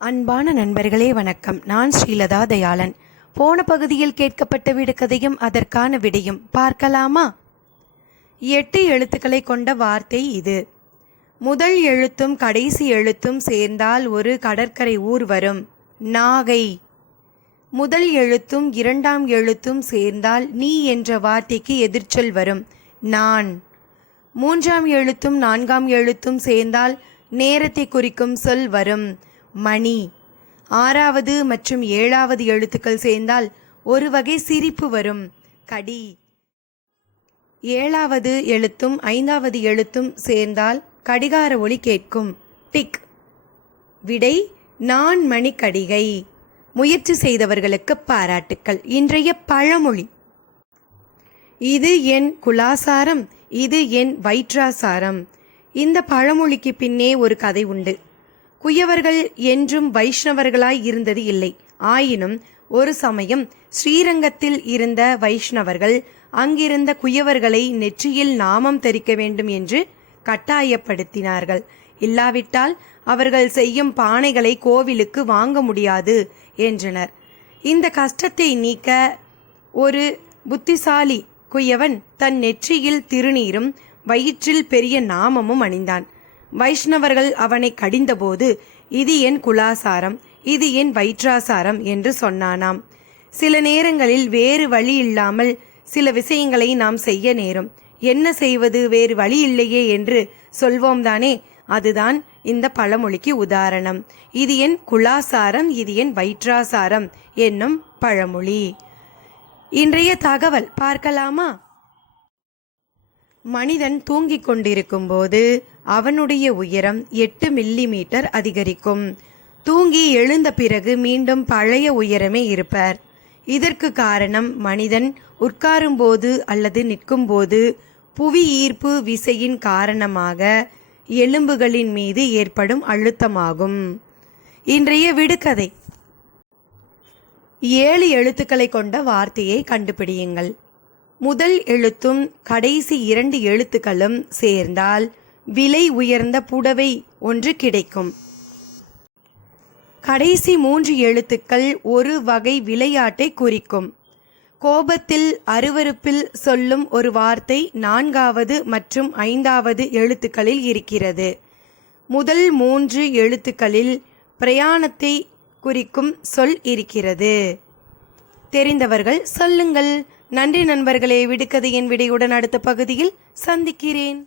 அன்பான நண்பர்களே வணக்கம். நான் ஸ்ரீலதா தயாளன். போன பகுதியில் கேட்கப்பட்ட விடுகதையும் அதற்கான விடையும் பார்க்கலாமா? எட்டு எழுத்துக்களை கொண்ட வார்த்தை இது. முதல் எழுத்தும் கடைசி எழுத்தும் சேர்ந்தால் ஒரு கடற்கரை ஊர் வரும். நாகை. முதல் எழுத்தும் இரண்டாம் எழுத்தும் சேர்ந்தால் நீ என்ற வார்த்தைக்கு எதிர்ச்சொல் வரும். நான். மூன்றாம் எழுத்தும் நான்காம் எழுத்தும் சேர்ந்தால் நேரத்தை குறிக்கும் சொல் வரும். மணி. ஆறாவது மற்றும் ஏழாவது எழுத்துக்கள் சேர்ந்தால் ஒரு வகை சிரிப்பு வரும். கடி. ஏழாவது எழுத்தும் ஐந்தாவது எழுத்தும் சேர்ந்தால் கடிகார ஒளி கேட்கும். டிக். விடை நான் மணி கடிகை முயற்சி செய்தவர்களுக்கு பாராட்டுக்கள். இன்றைய பழமொழி. இது என் குலாசாரம் இது என் வயிற்றாசாரம். இந்த பழமொழிக்கு பின்னே ஒரு கதை உண்டு. குயவர்கள் என்றும் வைஷ்ணவர்களாய் இருந்தது இல்லை. ஆயினும் ஒரு சமயம் ஸ்ரீரங்கத்தில் இருந்த வைஷ்ணவர்கள் அங்கிருந்த குயவர்களை நெற்றியில் நாமம் தெரிக்க வேண்டும் என்று கட்டாயப்படுத்தினார்கள். இல்லாவிட்டால் அவர்கள் செய்யும் பானைகளை கோவிலுக்கு வாங்க முடியாது என்றனர். இந்த கஷ்டத்தை நீக்க ஒரு புத்திசாலி குயவன் தன் நெற்றியில் திருநீரும் வயிற்றில் பெரிய நாமமும் அணிந்தான். வைஷ்ணவர்கள் அவனை கடிந்தபோது இது என் குலாசாரம் இது என் வயிற்றாசாரம் என்று சொன்னானாம். சில நேரங்களில் வேறு வழி இல்லாமல் சில விஷயங்களை நாம் செய்ய நேரும். என்ன செய்வது? வேறு வழி இல்லையே என்று சொல்வோம் தானே? அதுதான் இந்த பழமொழிக்கு உதாரணம். இது என் குலாசாரம் இது என் வயிற்றாசாரம் என்னும் பழமொழி. இன்றைய தகவல் பார்க்கலாமா? மனிதன் தூங்கிக் கொண்டிருக்கும் போது அவனுடைய உயரம் எட்டு மில்லி மீட்டர் அதிகரிக்கும். தூங்கி எழுந்த பிறகு மீண்டும் பழைய உயரமே இருப்பார். இதற்கு காரணம் மனிதன் உட்காரும்போது அல்லது நிற்கும்போது புவி ஈர்ப்பு விசையின் காரணமாக எலும்புகளின் மீது ஏற்படும் அழுத்தமாகும். இன்றைய விடுகதை. ஏழு எழுத்துக்களை கொண்ட வார்த்தையை கண்டுபிடியுங்கள். முதல் எழுத்தும் கடைசி இரண்டு எழுத்துக்களும் சேர்ந்தால் விலை உயர்ந்த புடவை ஒன்று கிடைக்கும். கடைசி மூன்று எழுத்துக்கள் ஒரு வகை விளையாட்டை குறிக்கும். கோபத்தில் அருவருப்பில் சொல்லும் ஒரு வார்த்தை நான்காவது மற்றும் ஐந்தாவது எழுத்துக்களில் இருக்கிறது. முதல் மூன்று எழுத்துக்களில் பிரயாணத்தை குறிக்கும் சொல் இருக்கிறது. தெரிந்தவர்கள் சொல்லுங்கள். நன்றி நண்பர்களே விடுக்கதையின் விடையுடன் அடுத்த பகுதியில் சந்திக்கிறேன்.